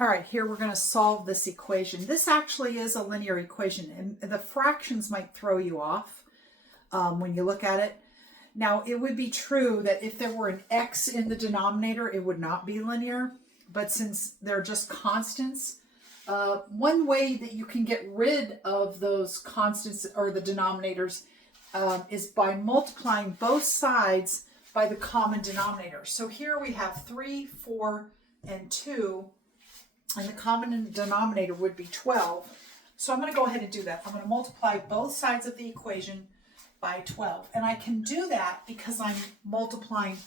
All right, here we're going to solve this equation. This actually is a linear equation, and the fractions might throw you off when you look at it. Now, it would be true that if there were an x in the denominator, it would not be linear. But since they're just constants, one way that you can get rid of those constants or the denominators is by multiplying both sides by the common denominator. So here we have 3, 4, and 2. And the common denominator would be 12. So I'm going to go ahead and do that. I'm going to multiply both sides of the equation by 12. And I can do that because I'm multiplying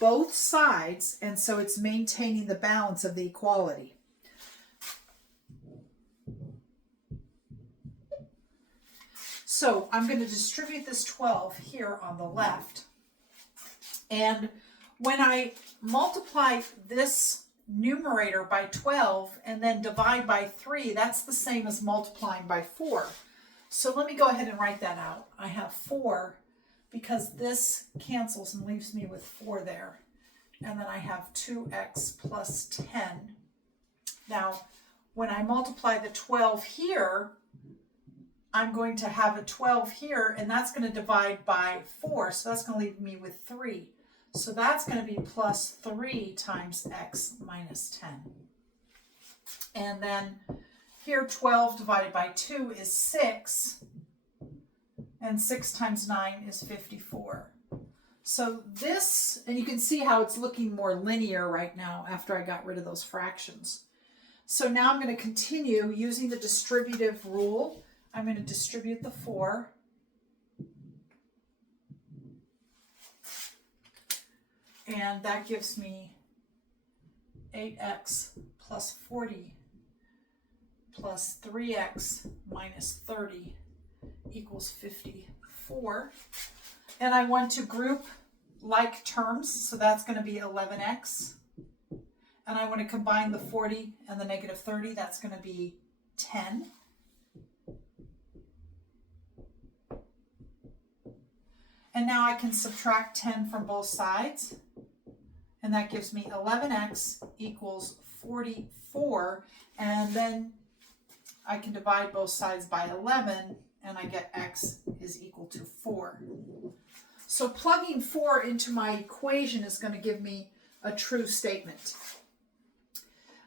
both sides, and so it's maintaining the balance of the equality. So I'm going to distribute this 12 here on the left. And when I multiply this numerator by 12 and then divide by 3, that's the same as multiplying by 4. So let me go ahead and write that out. I have 4 because this cancels and leaves me with 4 there. And then I have 2x plus 10. Now, when I multiply the 12 here, I'm going to have a 12 here, and that's going to divide by 4. So that's going to leave me with 3. So that's going to be plus 3 times x minus 10. And then here 12 divided by 2 is 6. And 6 times 9 is 54. So this, and you can see how it's looking more linear right now after I got rid of those fractions. So now I'm going to continue using the distributive rule. I'm going to distribute the 4. And that gives me 8x plus 40 plus 3x minus 30 equals 54. And I want to group like terms, so that's going to be 11x. And I want to combine the 40 and the negative 30, that's going to be 10. And now I can subtract 10 from both sides. And that gives me 11x equals 44. And then I can divide both sides by 11, and I get x is equal to 4. So plugging 4 into my equation is going to give me a true statement.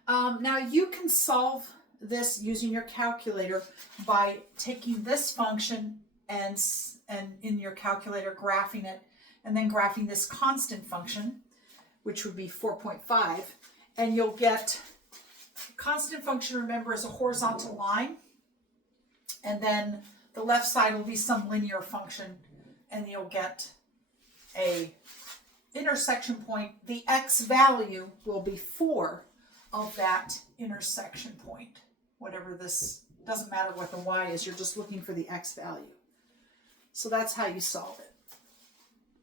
Now you can solve this using your calculator by taking this function and in your calculator graphing it, and then graphing this constant function, which would be 4.5, and you'll get constant function, remember, is a horizontal line, and then the left side will be some linear function, and you'll get a intersection point. The x value will be 4 of that intersection point. Whatever this, doesn't matter what the y is, you're just looking for the x value. So that's how you solve it.